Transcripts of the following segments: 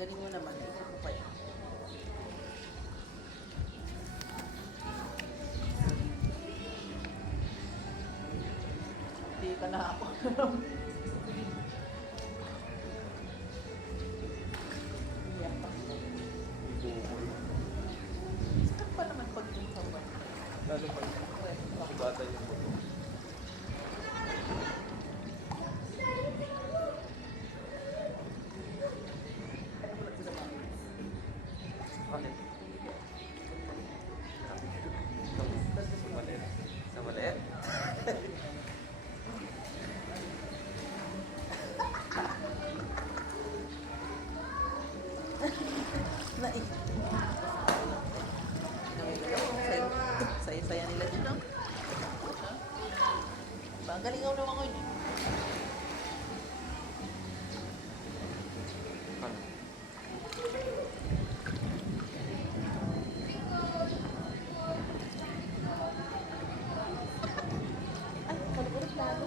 Galing mo naman. Isa ko pa yun. Hindi ka na ako. Iyak pa. Sakit pa naman pag yung kawan. Lalo pa yung bata yung buto. Bakit? Sa maliit. Sa maliit? Saya-saya nila dyan, no? Ang galing ako naman ko yun. Ano? Ay, kalugurot lalo.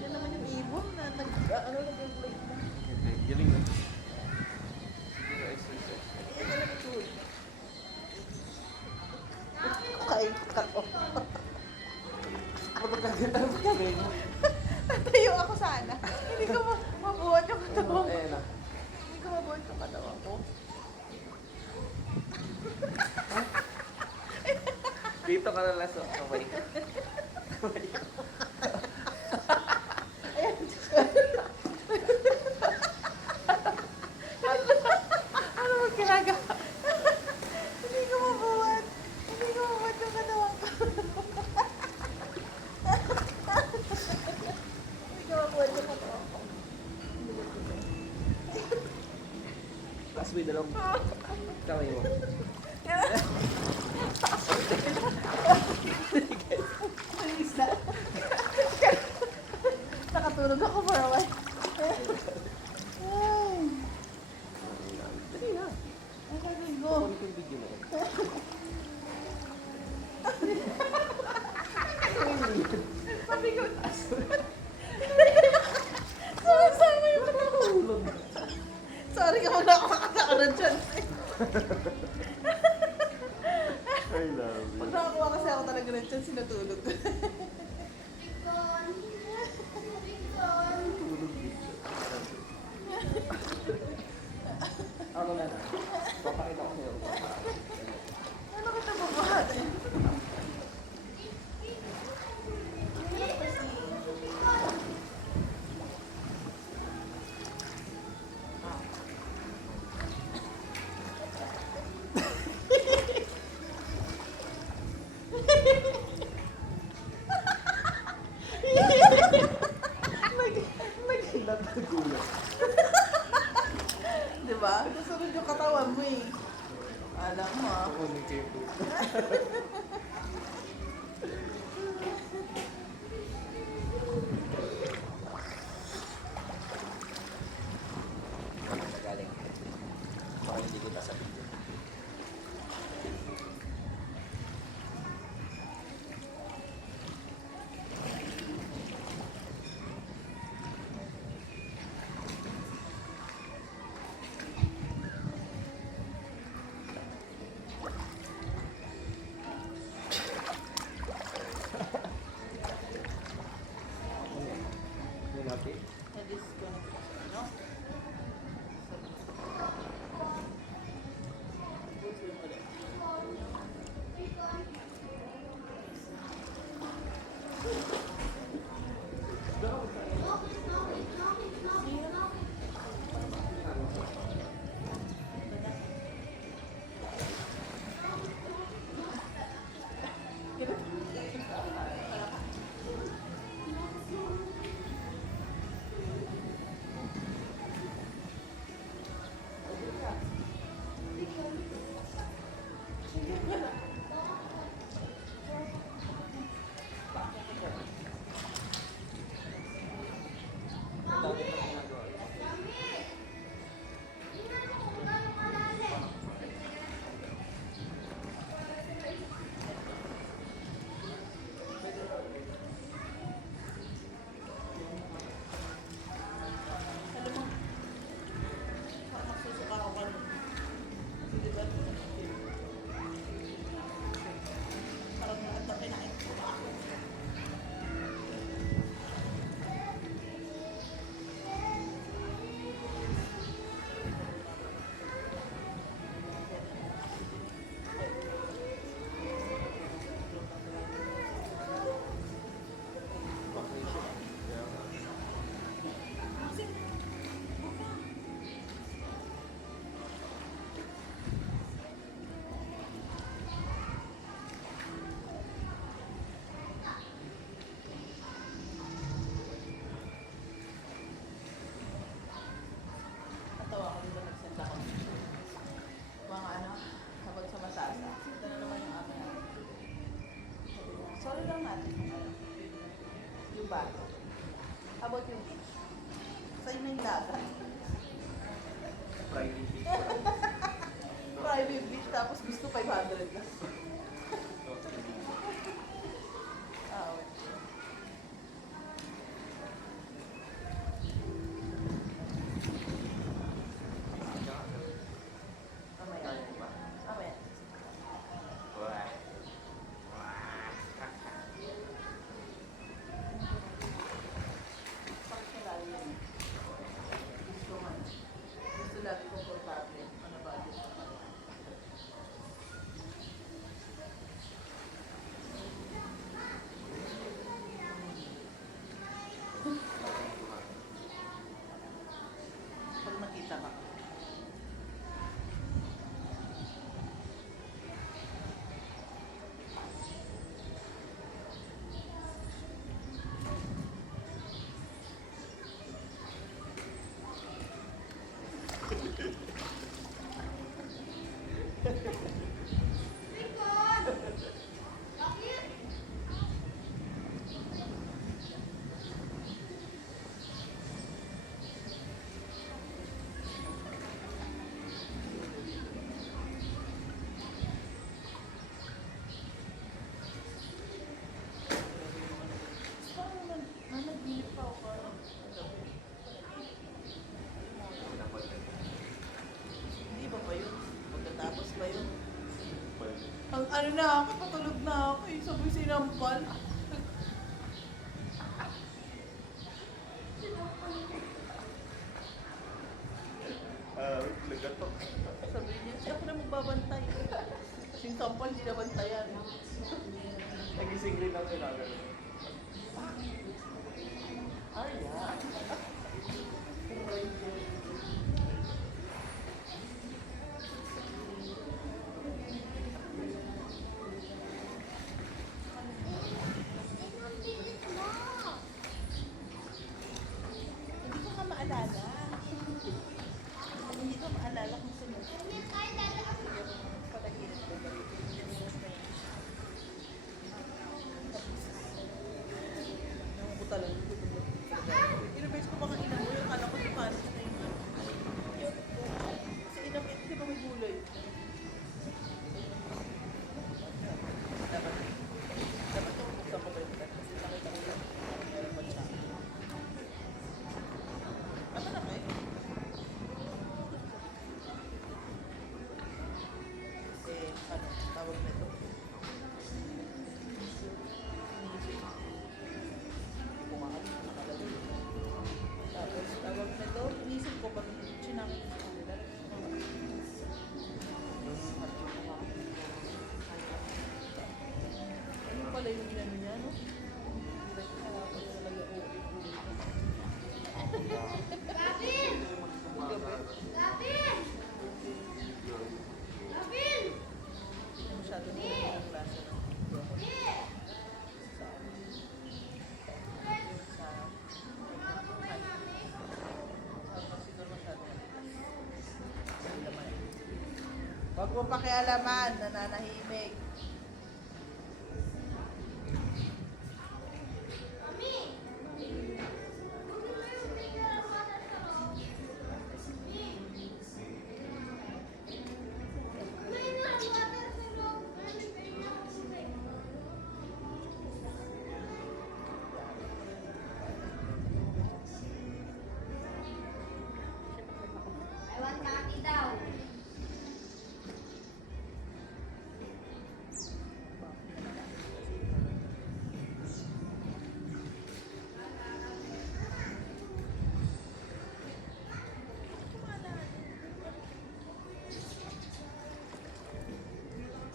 Yan naman yung ibon na nag-vlog na. Galing na. Siguro exercise. Yan na lang ito. Okay, cut off. Ano ba gagawin mo? Tatayo ako sana. Hindi ko mabuhat yung katawan ko. Ayan na. Hindi ko mabuhat yung katawan ko. Dito ka na lang sa kamay. Ayan. Ano mo ginagawa? Hindi ko mabuhat. Hindi ko mabuhat yung katawan ko. Hindi ko mabuhat yung katawan ko. Tapos may dalawang kamay mo. Please na. Nakatulog ako for a while. Ay. Dali na. Ay, sabi ko. Kunin ko yung video mo. Sabi ko. Sama-sama yung matulog. Sorry ka wala ako makakaroon dyan. I love Pag nakakuha kasi ako talaga ng chance, sinatulog ko. Tulog dito. Ako na na. Papakita ko sa'yo. Ano kita mabuhat eh? Naggulat. Diba? Kasunod yung katawan mo eh. Alam mo ah. Kukunin ko yung video. Galing. Baka hindi kita sa video. Natin. Na-disconnect kasi, no? ba? How about yung beach? Sa'yo na yung dagat. Friday beach. Private beach, tapos gusto 500 na. Ah, okay. Mamaya. Kaya ba? Mamaya. Wah. Bakit lagi yan? Gusto nga. Gusto lagi komportable. Ano ba? Pag makita ka. Parang nanaginip pa ako parang gabi. Hindi ba ba yun? Pagkatapos ba yun? Ang ano na ako, patulog na ako eh. Sabay sinampal. Lagato. Sabi niya, siya ako na magbabantay. Yung sampal, hindi na bantayan. Nagising rin ako yun agad. Ay, yeah. Hindi ko nga maalala. Hindi ko maalala kung sino. Palagilan ko ba? Nakakutalan ko. Inabes ko baka ina mo yung kala ko di paano na yun. Kasi inabes, di ba may gulay? Dapat ko buksan ko ba yun? Kasi nakita ko lang. Meron pa siya. Ano na kayo? Kasi, ano, tawag na ito. Kumakalit na nakalagay. Tapos, tawag na ito. Inisip ko pag sinangin ko nila. Ano pala yung ginano niya, no? Tapos talaga okay. Gavin! Gavin! Gavin! Hindi masyado na yung klase ng Huwag mo pakialaman, nananahimik. Mami! I want kaki daw.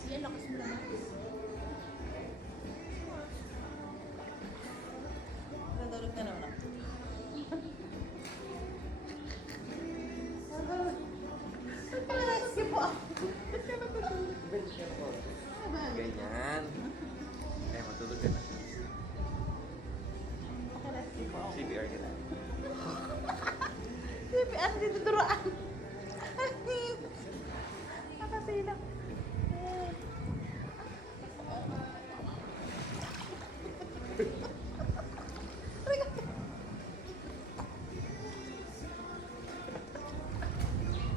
Yan, lakas mo naman. Natulog na naman ako. Skip po ako. Ganyan. Eh, matulog ka na. Skip po ako. CPR ka na. CPR dito turuan. Nakasilang.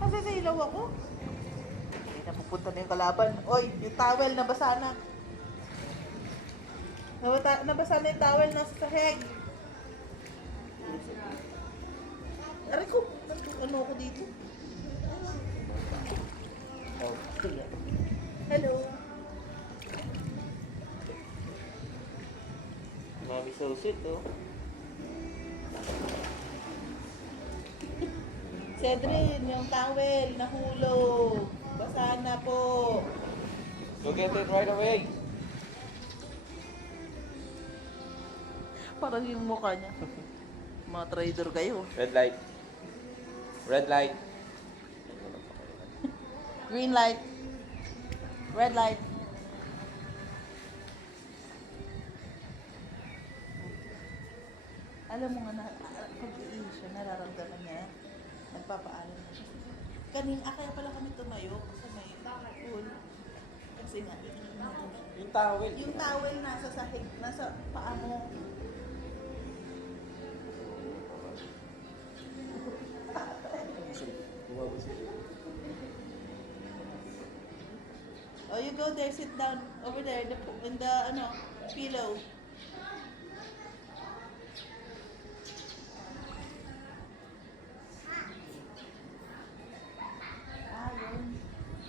Masasilaw ako. Hindi na pupunta na yung kalaban. Oy, yung towel nabasa na. Nabasa na yung towel nasa sahig. Aray ko, ano ako dito? Oh, sige. Hello. Mami so sweet, oh. Cedrin, yung towel, nahulog. Basa na po. Go get it right away. Parang yung mukha niya. Mga trader kayo. Red light. Red light. Green light. Red light. Alam mo nga na, pag-iihi siya, nararamdaman niya. Nagpapaalam na siya. Kanina, kaya pala kami tumayo sa may pool. Kasi nga, iihi na daw siya. Yung towel. Yung towel nasa sahig, nasa paa mo. Oh, you go there, sit down over there in the ano, pillow. Ah, yun.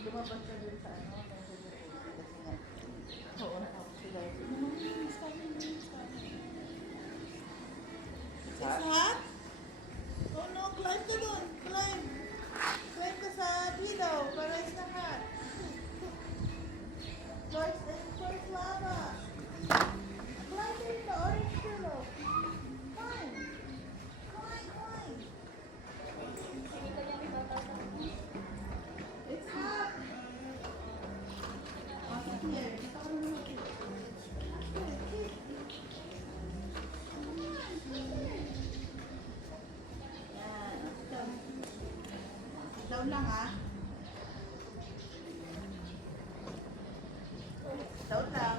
Lumabas siya dun sa ano, kasi nga. Oo, nakapos sila. It's coming, it's coming. It's hot? Oh no, climb ka dun. Climb. Climb ka sa pillow para it's not hot. There's lava. Climb in the orange pillow. Climb. Climb, climb. It's hot. Okay, here. Ito ka naman here. Yan. Down lang ah. Down lang.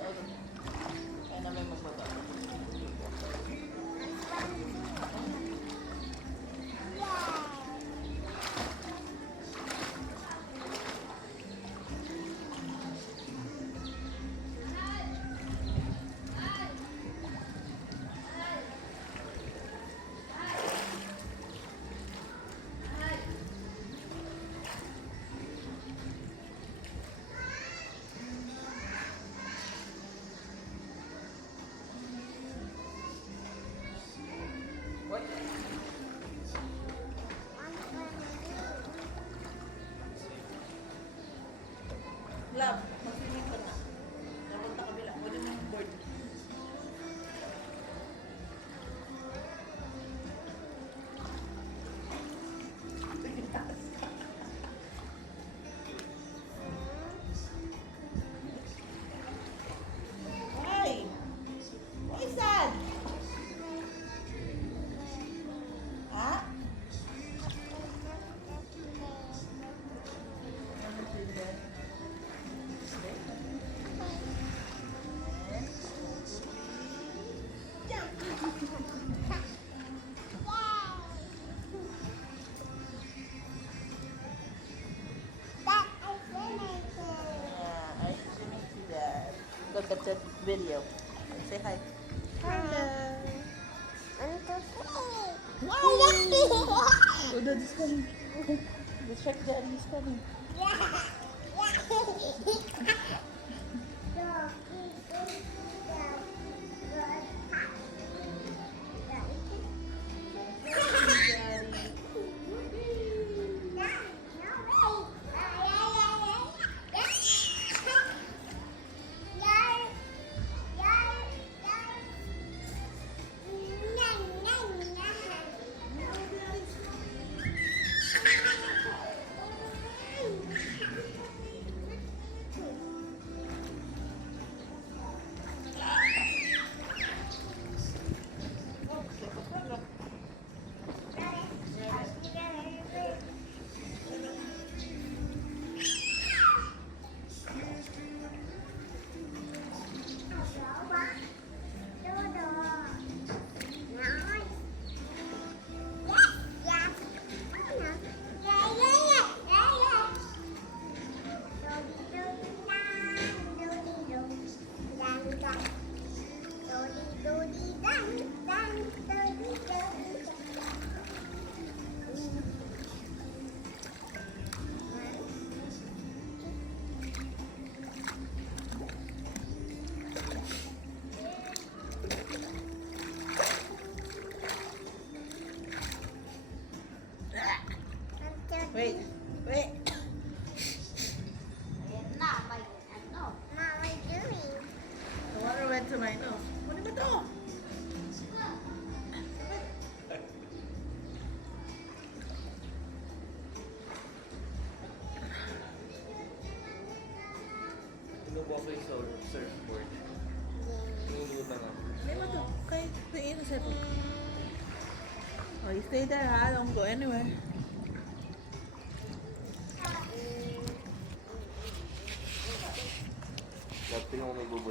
Okay. Kaya naman magbaba. What? Love, mag-swimming ka na. Napunta kabila. Wala na yung board. Why? Why sad? Ha? Yeah, I didn't see that. Look at that video. Say hi. Hello. Oh, daddy's coming. The check daddy's coming. Wait. Wait. Ayan na, may ano. Mom, what are you doing? The water went to my nose. Kunin mo to. Pinubuha ko yung surfboard. Tinulunod na nga. Kunin mo to. Okay. Tingin sa po. Oh, you stay there ha. Don't go anywhere. Dapat tingnan ko may bubol.